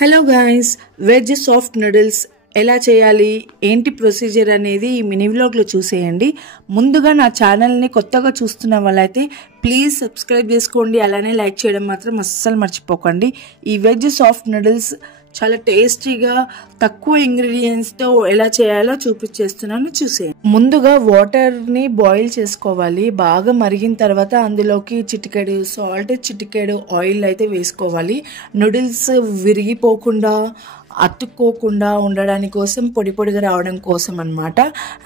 Hello guys, veg soft noodles ఎలా చేయాలి ఏంటి ప్రొసీజర్ అనేది ఈ మినీ వ్లాగ్లో చూసేయండి. ముందుగా నా ఛానల్ని కొత్తగా చూస్తున్న వాళ్ళైతే ప్లీజ్ సబ్స్క్రైబ్ చేసుకోండి, అలానే లైక్ చేయడం మాత్రం అస్సలు మర్చిపోకండి. ఈ వెజ్ సాఫ్ట్ నూడిల్స్ చాలా టేస్టీగా తక్కువ ఇంగ్రీడియంట్స్తో ఎలా చేయాలో చూపించేస్తున్నాను, చూసేయండి. ముందుగా వాటర్ని బాయిల్ చేసుకోవాలి. బాగా మరిగిన తర్వాత అందులోకి చిటికెడు సాల్ట్, చిటికెడు ఆయిల్ అయితే వేసుకోవాలి. నూడిల్స్ విరిగిపోకుండా అతుక్కోకుండా ఉండడానికి కోసం, పొడి పొడిగా రావడం కోసం అన్నమాట.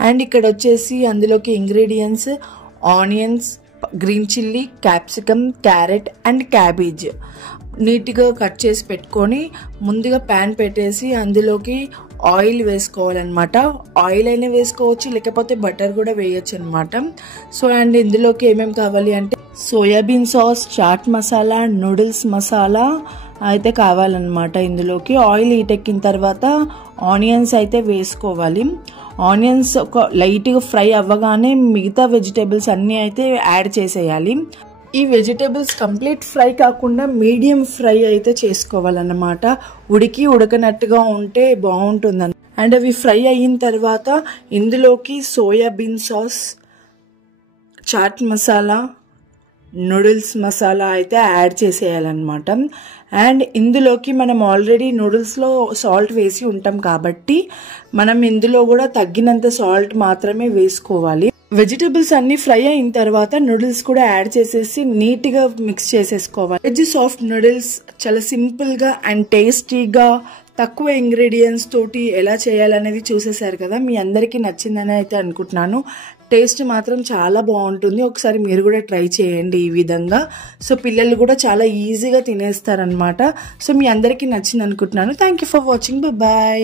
అండ్ ఇక్కడ వచ్చేసి అందులోకి ingredients onions, green chilli, capsicum, carrot and cabbage నీట్గా కట్ చేసి పెట్టుకొని ముందుగా ప్యాన్ పెట్టేసి అందులోకి ఆయిల్ వేసుకోవాలన్నమాట. ఆయిల్ అయినా వేసుకోవచ్చు, లేకపోతే బటర్ కూడా వేయచ్చు అనమాట. సో అండ్ ఇందులోకి ఏమేమి కావాలి అంటే soybean sauce, chaat masala, noodles masala అయితే కావాలన్నమాట. ఇందులోకి ఆయిల్ హీటెక్కిన తర్వాత ఆనియన్స్ అయితే వేసుకోవాలి. ఆనియన్స్ ఒక లైట్గా ఫ్రై అవ్వగానే మిగతా వెజిటేబుల్స్ అన్నీ అయితే యాడ్ చేసేయాలి. ఈ వెజిటేబుల్స్ కంప్లీట్ ఫ్రై కాకుండా మీడియం ఫ్రై అయితే చేసుకోవాలన్నమాట. ఉడకనట్టుగా ఉంటే బాగుంటుందని. అండ్ అవి ఫ్రై అయిన తర్వాత ఇందులోకి soybean sauce, chaat masala, noodles masala అయితే యాడ్ చేసేయాలన్నమాట. అండ్ ఇందులోకి మనం ఆల్రెడీ నూడిల్స్లో సాల్ట్ వేసి ఉంటాం కాబట్టి మనం ఇందులో కూడా తగ్గినంత సాల్ట్ మాత్రమే వేసుకోవాలి. వెజిటేబుల్స్ అన్ని ఫ్రై అయిన తర్వాత నూడిల్స్ కూడా యాడ్ చేసేసి నీట్గా మిక్స్ చేసేసుకోవాలి. వెజ్ సాఫ్ట్ నూడిల్స్ చాలా సింపుల్గా అండ్ టేస్టీగా తక్కువ ఇంగ్రీడియంట్స్ తోటి ఎలా చేయాలనేది చూసేశారు కదా. మీ అందరికీ నచ్చిందని అయితే అనుకుంటున్నాను. టేస్ట్ మాత్రం చాలా బాగుంటుంది. ఒకసారి మీరు కూడా ట్రై చేయండి ఈ విధంగా. సో పిల్లలు కూడా చాలా ఈజీగా తినేస్తారనమాట. సో మీ అందరికీ నచ్చింది అనుకుంటున్నాను. Thank you for watching. Bye.